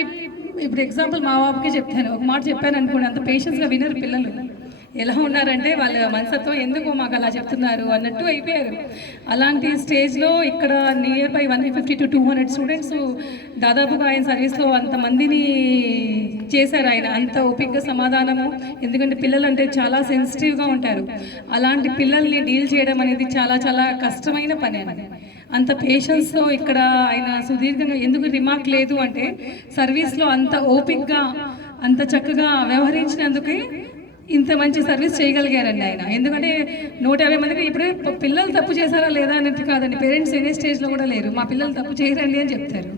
ఇప్పుడు ఎగ్జాంపుల్ మా బాబుకి చెప్తాను, ఒక మాట చెప్పాను అనుకోండి, అంత పేషెన్స్గా వినరు పిల్లలు. ఎలా ఉన్నారంటే వాళ్ళ మనసుతో ఎందుకు మాకు అలా చెప్తున్నారు అన్నట్టు అయిపోయారు. అలాంటి స్టేజ్లో ఇక్కడ నియర్ బై 150 to 200 స్టూడెంట్స్ దాదాపుగా ఆయన సర్వీస్లో అంతమందిని చేశారు. ఆయన అంత ఓపికగా సమాధానము. ఎందుకంటే పిల్లలు అంటే చాలా సెన్సిటివ్గా ఉంటారు. అలాంటి పిల్లల్ని డీల్ చేయడం అనేది చాలా చాలా కష్టమైన పని అనేది. అంత పేషెన్స్తో ఇక్కడ ఆయన సుదీర్ఘంగా ఎందుకు రిమార్క్ లేదు అంటే సర్వీస్లో అంత ఓపికగా అంత చక్కగా వ్యవహరించినందుకే ఇంత మంచి సర్వీస్ చేయగలిగారండి ఆయన. ఎందుకంటే 150 మందికి ఇప్పుడు పిల్లలు తప్పు చేశారా లేదా అనేది కాదండి. పేరెంట్స్ వినే స్టేజ్లో కూడా లేరు. మా పిల్లలు తప్పు చేయరండి అని చెప్తారు,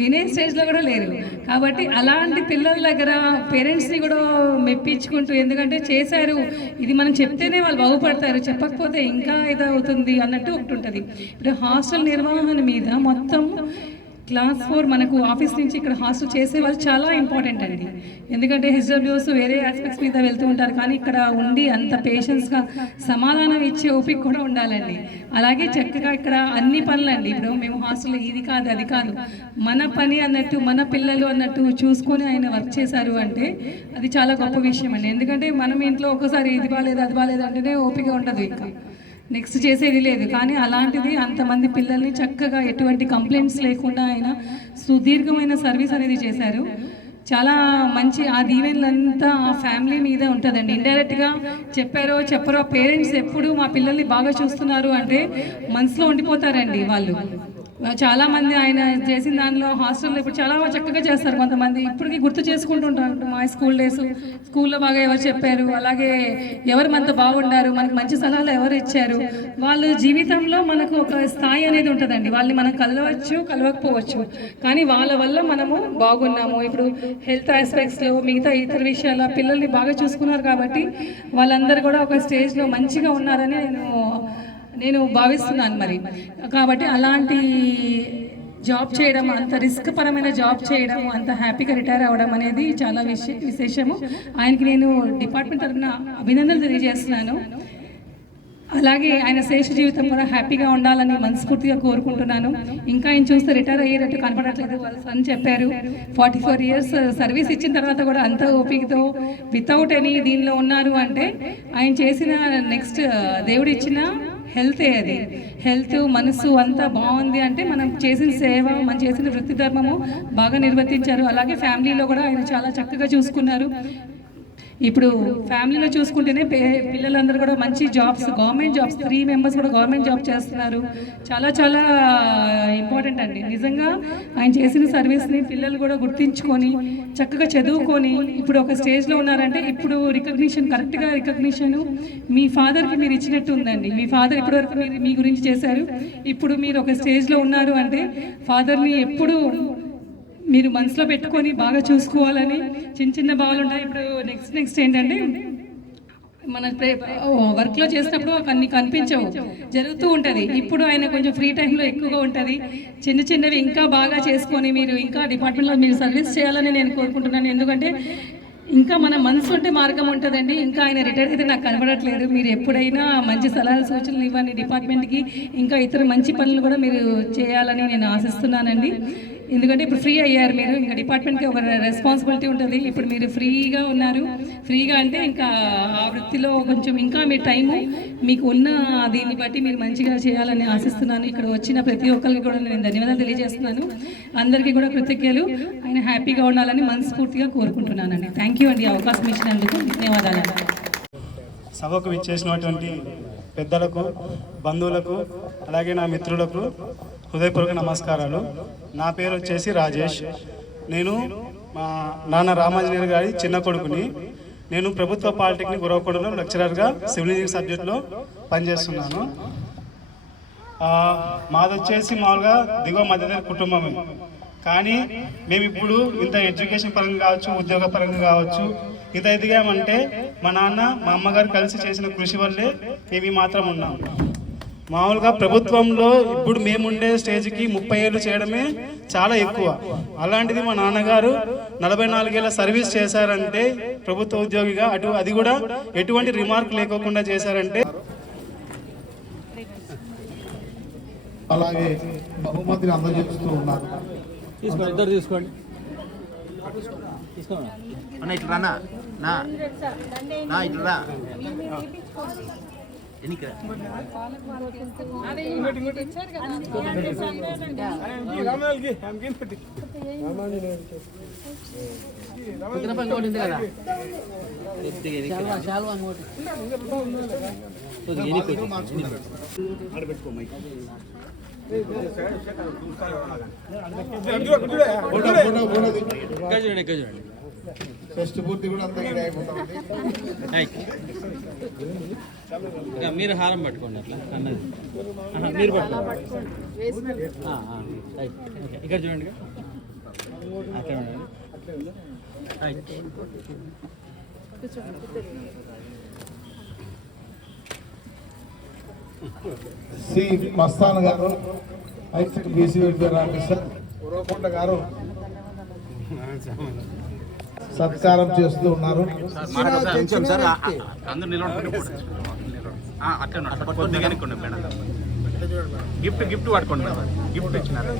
వినే స్టేజ్లో కూడా లేరు. కాబట్టి అలాంటి పిల్లల దగ్గర పేరెంట్స్ని కూడా మెప్పించుకుంటూ, ఎందుకంటే చేశారు ఇది మనం చెప్తేనే వాళ్ళు బాగుపడతారు, చెప్పకపోతే ఇంకా ఇదవుతుంది అన్నట్టు ఒకటి ఉంటుంది. ఇప్పుడు హాస్టల్ నిర్వహణ మీద మొత్తం క్లాస్ 4 మనకు ఆఫీస్ నుంచి ఇక్కడ హాస్టల్ చేసే వాళ్ళు చాలా ఇంపార్టెంట్ అండి. ఎందుకంటే హెచ్డబ్ల్యూస్ వేరే ఆస్పెక్ట్స్ మీద వెళ్తూ ఉంటారు, కానీ ఇక్కడ ఉండి అంత పేషెన్స్గా సమాధానం ఇచ్చే ఓపిక కూడా ఉండాలండి. అలాగే చక్కగా ఇక్కడ అన్ని పనులండి. ఇప్పుడు మేము హాస్టల్లో ఇది కాదు అది కాదు, మన పని అన్నట్టు మన పిల్లలు అన్నట్టు చూసుకొని ఆయన వర్క్ చేశారు అంటే అది చాలా గొప్ప విషయం అండి. ఎందుకంటే మనం ఇంట్లో ఒక్కసారి ఇది బాగాలేదు అది బాగాలేదు అంటేనే ఓపిక ఉండదు, ఇంకా నెక్స్ట్ చేసేది లేదు. కానీ అలాంటిది అంతమంది పిల్లల్ని చక్కగా ఎటువంటి కంప్లైంట్స్ లేకుండా ఆయన సుదీర్ఘమైన సర్వీస్ అనేది చేశారు. చాలా మంచి ఆ దీవెనలంతా ఆ ఫ్యామిలీ మీదే ఉంటుందండి. ఇండైరెక్ట్గా చెప్పరో పేరెంట్స్ ఎప్పుడు మా పిల్లల్ని బాగా చూస్తున్నారు అంటే మనసులో ఉండిపోతారండి వాళ్ళు. చాలామంది ఆయన చేసిన దానిలో హాస్టల్లో ఇప్పుడు చాలా చక్కగా చేస్తారు కొంతమంది. ఇప్పటికీ గుర్తు చేసుకుంటుంటారు మా స్కూల్ డేస్, స్కూల్లో బాగా ఎవరు చెప్పారు, అలాగే ఎవరు మనతో బాగుండారు, మనకు మంచి సలహాలు ఎవరు ఇచ్చారు. వాళ్ళు జీవితంలో మనకు ఒక స్థాయి అనేది ఉంటుందండి. వాళ్ళని మనం కలవచ్చు కలవకపోవచ్చు, కానీ వాళ్ళ వల్ల మనము బాగున్నాము. ఇప్పుడు హెల్త్ ఆస్పెక్ట్స్లో మిగతా ఇతర విషయాల పిల్లల్ని బాగా చూసుకున్నారు కాబట్టి వాళ్ళందరూ కూడా ఒక స్టేజ్లో మంచిగా ఉన్నారని నేను భావిస్తున్నాను. మరి కాబట్టి అలాంటి జాబ్ చేయడం, అంత రిస్క్ పరమైన జాబ్ చేయడం, అంత హ్యాపీగా రిటైర్ అవ్వడం అనేది చాలా విశేషము. ఆయనకి నేను డిపార్ట్మెంట్ తరఫున అభినందనలు తెలియజేస్తున్నాను. అలాగే ఆయన శేష జీవితం కూడా హ్యాపీగా ఉండాలని మనస్ఫూర్తిగా కోరుకుంటున్నాను. ఇంకా ఆయన చూస్తే రిటైర్ అయ్యేటట్టు కనపడట్లేదు. వాళ్ళ సన్ చెప్పారు 44 years సర్వీస్ ఇచ్చిన తర్వాత కూడా అంత ఓపికతో వితౌట్ ఎనీ దీనిలో ఉన్నారు అంటే ఆయన చేసిన నెక్స్ట్ దేవుడు ఇచ్చిన హెల్తే. అది హెల్త్, మనసు అంతా బాగుంది అంటే మనం చేసిన సేవ, మనం చేసిన వృత్తి ధర్మము బాగా నిర్వర్తించారు. అలాగే ఫ్యామిలీలో కూడా ఆయన చాలా చక్కగా చూసుకున్నారు. ఇప్పుడు ఫ్యామిలీలో చూసుకుంటేనే పిల్లలందరూ కూడా మంచి జాబ్స్, గవర్నమెంట్ జాబ్స్, 3 members కూడా గవర్నమెంట్ జాబ్ చేస్తున్నారు. చాలా చాలా ఇంపార్టెంట్ అండి. నిజంగా ఆయన చేసిన సర్వీస్ని పిల్లలు కూడా గుర్తించుకొని చక్కగా చదువుకొని ఇప్పుడు ఒక స్టేజ్లో ఉన్నారంటే ఇప్పుడు రికగ్నిషన్, కరెక్ట్గా రికగ్నిషన్ మీ ఫాదర్కి మీరు ఇచ్చినట్టు ఉందండి. మీ ఫాదర్ ఇప్పటివరకు మీరు మీ గురించి చేశారు, ఇప్పుడు మీరు ఒక స్టేజ్లో ఉన్నారు అంటే ఫాదర్ని ఎప్పుడు మీరు మనసులో పెట్టుకొని బాగా చూసుకోవాలని చిన్న భావాలు ఉంటాయి. ఇప్పుడు నెక్స్ట్ ఏంటంటే మన వర్క్లో చేసినప్పుడు అన్ని కనిపించవు, జరుగుతూ ఉంటుంది. ఇప్పుడు ఆయన కొంచెం ఫ్రీ టైంలో ఎక్కువగా ఉంటుంది. చిన్నవి ఇంకా బాగా చేసుకొని మీరు ఇంకా డిపార్ట్మెంట్లో మీరు సర్వీస్ చేయాలని నేను కోరుకుంటున్నాను. ఎందుకంటే ఇంకా మన మనసు ఉంటే మార్గం ఉంటుందండి. ఇంకా ఆయన రిటైర్ అయితే నాకు కనబడట్లేదు. మీరు ఎప్పుడైనా మంచి సలహాలు సూచనలు ఇవ్వండి డిపార్ట్మెంట్కి. ఇంకా ఇతర మంచి పనులు కూడా మీరు చేయాలని నేను ఆశిస్తున్నానండి. ఎందుకంటే ఇప్పుడు ఫ్రీ అయ్యారు మీరు, ఇంకా డిపార్ట్మెంట్కి ఒక రెస్పాన్సిబిలిటీ ఉంటుంది. ఇప్పుడు మీరు ఫ్రీగా ఉన్నారు. ఫ్రీగా అంటే ఇంకా ఆ వృత్తిలో కొంచెం ఇంకా మీ టైము మీకు ఉన్న దీన్ని బట్టి మీరు మంచిగా చేయాలని ఆశిస్తున్నాను. ఇక్కడ వచ్చిన ప్రతి ఒక్కరికి కూడా నేను ధన్యవాదాలు తెలియజేస్తున్నాను. అందరికీ కూడా కృతజ్ఞతలు. ఆయన హ్యాపీగా ఉండాలని మనస్ఫూర్తిగా కోరుకుంటున్నానండి. థ్యాంక్ యూ అండి, అవకాశం ఇచ్చినందుకు ధన్యవాదాలు. సభకు విచ్చేసినటువంటి పెద్దలకు, బంధువులకు, అలాగే నా మిత్రులకు హృదయపూర్వక నమస్కారాలు. నా పేరు వచ్చేసి రాజేష్. నేను మా నాన్న రామాంజనేయులు గారి చిన్న కొడుకుని. నేను ప్రభుత్వ పాలిటెక్నిక్ గురవకొండలో లెక్చరర్గా సివిల్ ఇంజనీరింగ్ సబ్జెక్టులో పనిచేస్తున్నాను. మాది వచ్చేసి మామూలుగా దిగువ మధ్యతరగతి కుటుంబమే. కానీ మేము ఇప్పుడు ఇంత ఎడ్యుకేషన్ పరంగా కావచ్చు, ఉద్యోగ పరంగా కావచ్చు, ఇంత ఎదిగామంటే మా నాన్న, మా అమ్మగారు కలిసి చేసిన కృషి వల్లే మేము మాత్రం ఉన్నాం. మామూలుగా ప్రభుత్వంలో ఇప్పుడు మేముండే స్టేజ్కి 30 ఏళ్ళు చేయడమే చాలా ఎక్కువ. అలాంటిది మా నాన్నగారు 44 ఏళ్ళ సర్వీస్ చేశారంటే ప్రభుత్వ ఉద్యోగిగా, అది కూడా ఎటువంటి రిమార్క్ లేకోకుండా చేశారంటే. అలాగే బహుమతిని అందజేస్తూ ఉన్నారు. తీసుకోండి. ఫస్ట్ పూర్తి కూడా అంతా అయిపోతుంది. మీరు హారం పట్టుకోండి అట్లా అన్నది. మీరు పట్టుకోండి ఇక్కడ చూడండి. శ్రీ మస్తాన్ గారు, hi-tech BC welfare officer Uravakonda గారు సత్కారం చేస్తూ ఉన్నారు. గిఫ్ట్ పట్టుకోండి. గిఫ్ట్ ఇచ్చినారు.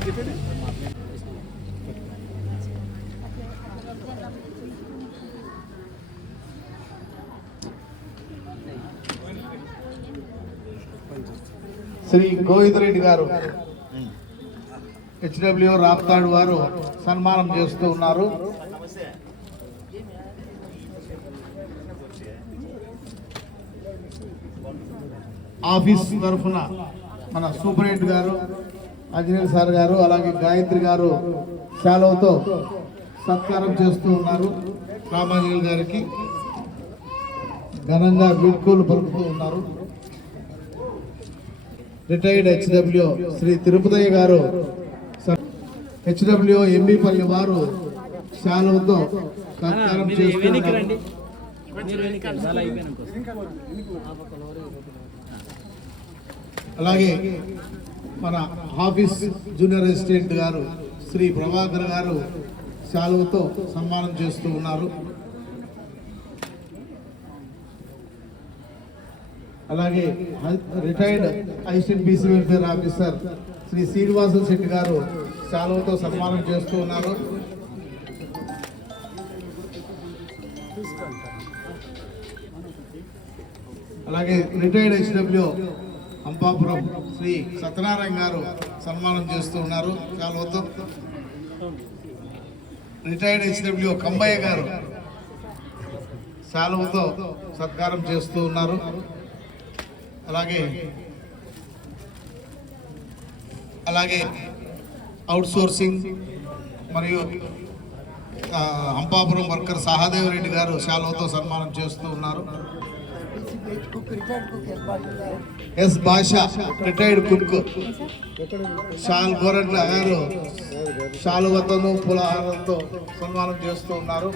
శ్రీ గోవిందరెడ్డి గారు హెచ్డబ్ల్యూ రాప్తాడు వారు సన్మానం చేస్తూ ఉన్నారు. ఆఫీస్ తరఫున మన సూపరింటెండెంట్ గారు, ఆంజనేయులు సార్ గారు అలాగే గాయత్రి గారు శాలువతో సత్కారం చేస్తూ ఉన్నారు. రామాంజనేయులు గారికి ఘనంగా వీడ్కోలు పలుకుతూ ఉన్నారు. రిటైర్డ్ హెచ్డబ్ల్యూ శ్రీ తిరుపతయ్య గారు హెచ్డబ్ల్యూ ఎంబీపల్లి వారు శాలువతో సత్కారం చేస్తూ ఉన్నారు. అలాగే మన ఆఫీస్ జూనియర్ అసిస్టెంట్ గారు శ్రీ ప్రభాకర్ గారు శాలువతో సన్మానం చేస్తూ ఉన్నారు. అలాగే retired assistant BC welfare officer Shri Srinivasa Shetty గారు శాలువతో సన్మానం చేస్తూ ఉన్నారు. అలాగే రిటైర్డ్ హెచ్డబ్ల్యూ అంపాపురం శ్రీ సత్యనారాయణ గారు సన్మానం చేస్తూ ఉన్నారు శాలువతో. రిటైర్డ్ హెచ్డబ్ల్యూ కంబయ్య గారు శాలువతో సత్కారం చేస్తూ ఉన్నారు. అలాగే అవుట్ సోర్సింగ్ మరియు అంపాపురం వర్కర్ సహాదేవ్ రెడ్డి గారు శాలువతో సన్మానం చేస్తూ ఉన్నారు. ఎస్ భాష రిటైర్డ్ కుక్ షాల్ గోరెడ్ల గారు శాలువతోనూ పులహారంతో సన్మానం చేస్తూ ఉన్నారు.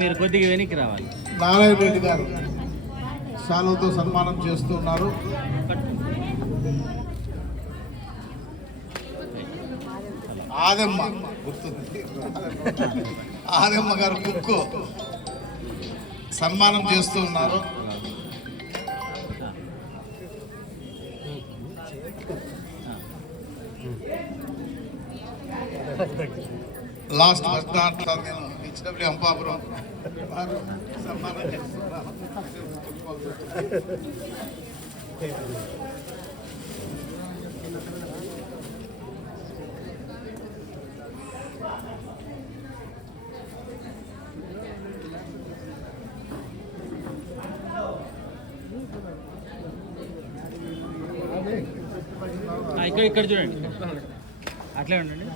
మీరు కొద్దిగా వెనక్కి రావాలి. నారాయణ రెడ్డి గారు శాలువతో సన్మానం చేస్తూ ఉన్నారు. ఆదమ్మ గుర్తుంది, ఆదమ్మ గారు కుక్కు సన్మానం చేస్తూ ఉన్నారు. లాస్ట్ బస్ స్టాండ్ సార్ నేను హెచ్డబ్ల్యూ అంపాపురం వారు సన్మానం చేస్తున్నారు. ఇక్కడ చూడండి, అట్లే ఉండండి.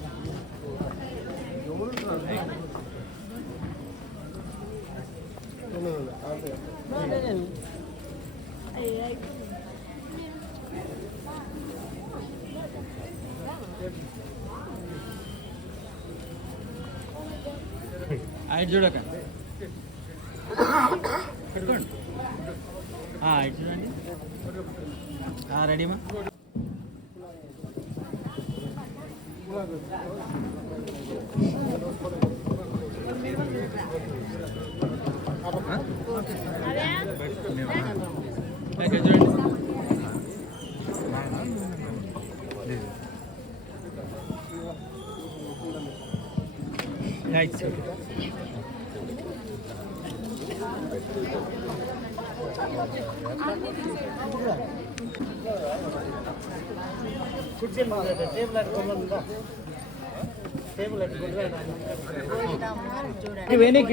ఇటు చూడక పెట్టుకోండి. ఇటు చూడండి. రెడీమా?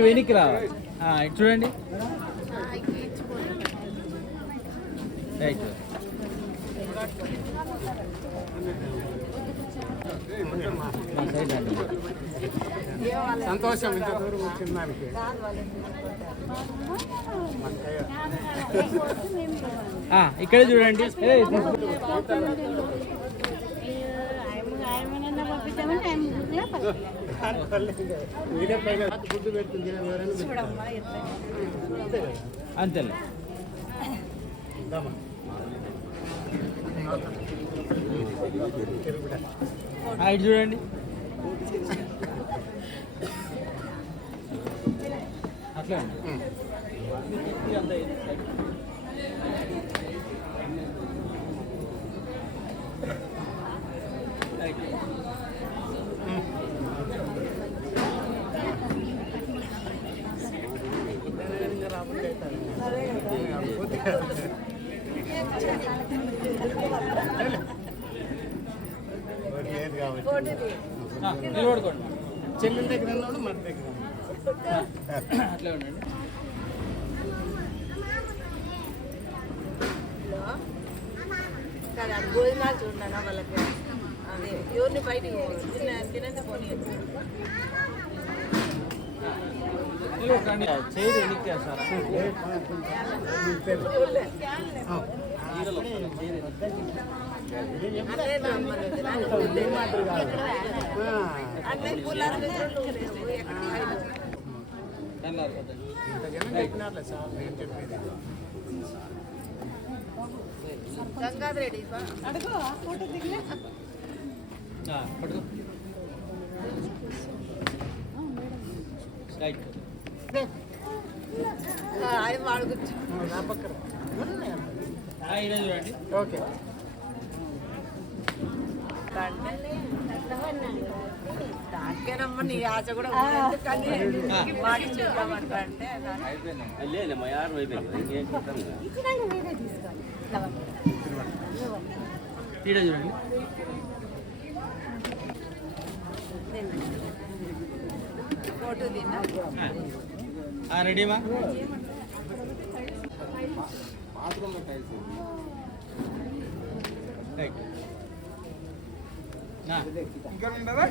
వెనక్కి రా. చూడండి. సంతోషం ఇంత దూరం వచ్చిన దానికి. ఇక్కడే చూడండి. అంతేలే. ఇటు చూడండి. అట్లా నిలబడుకోండి. చెల్లెల దగ్గర ఉన్నాడు, మన దగ్గర అట్లా ఉండండి. కాదు అది భోజనాలు చూడనా వాళ్ళకి అదే ఎవరిని బయటికి తినేది పోనీ గంగాధర్ రెడ్డి ఆయన వాడు కూర్చో ఓకే దానికేనమ్మా నీ ఆశ కూడా కానీ వాడి చూద్దామంట అంటే ఫోటో తిన్నా రెడీమా ఇంకా ఉండదా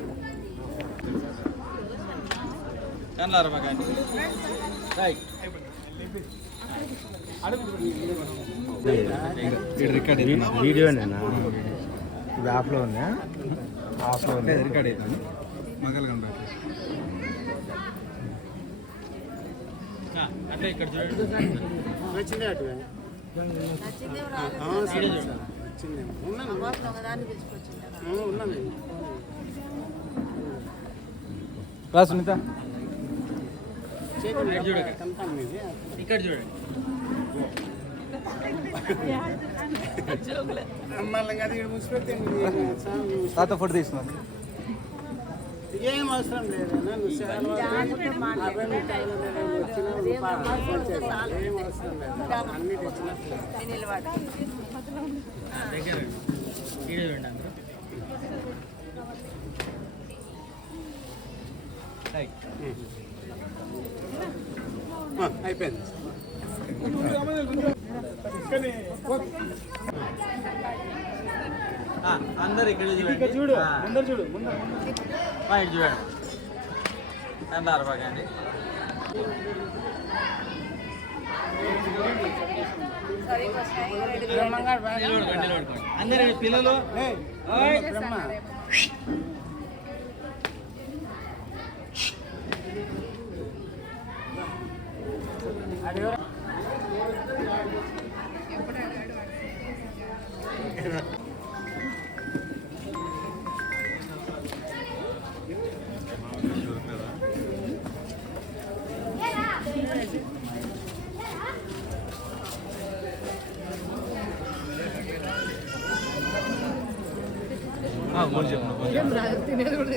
వీడియోనేనా ఇది యాప్లో ఉందా యాప్లో ఉంది రికార్డ్ అవుతాను మగలు కనబడి అంటే ఇక్కడ సునీత ఇక్కడ చూడండి తాత ఫోటో తీస్తున్నాను ఏం అవసరం లేదు అన్ని అయిపోయింది అందరు ఇక్కడ చూడు ముందర చూడు ముందర చూడండి అన్నారు బాగండి అందరు పిల్లలు తినేది కూడా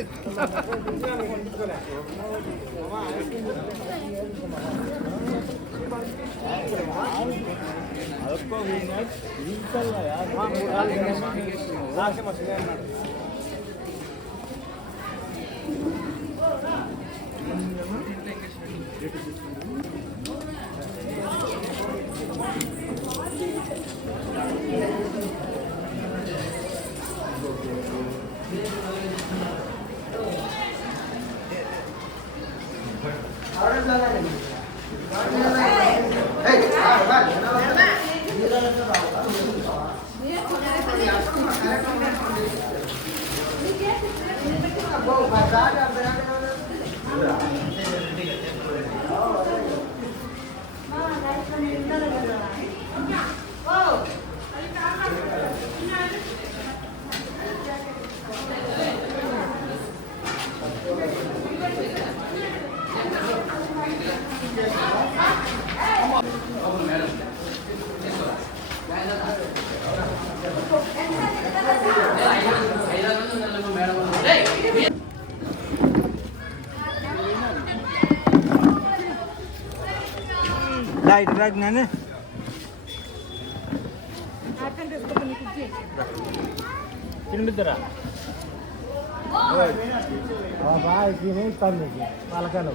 రైట్ నేను తిండిద్దరా బాగా తినేస్తాను మీకు వాళ్ళకను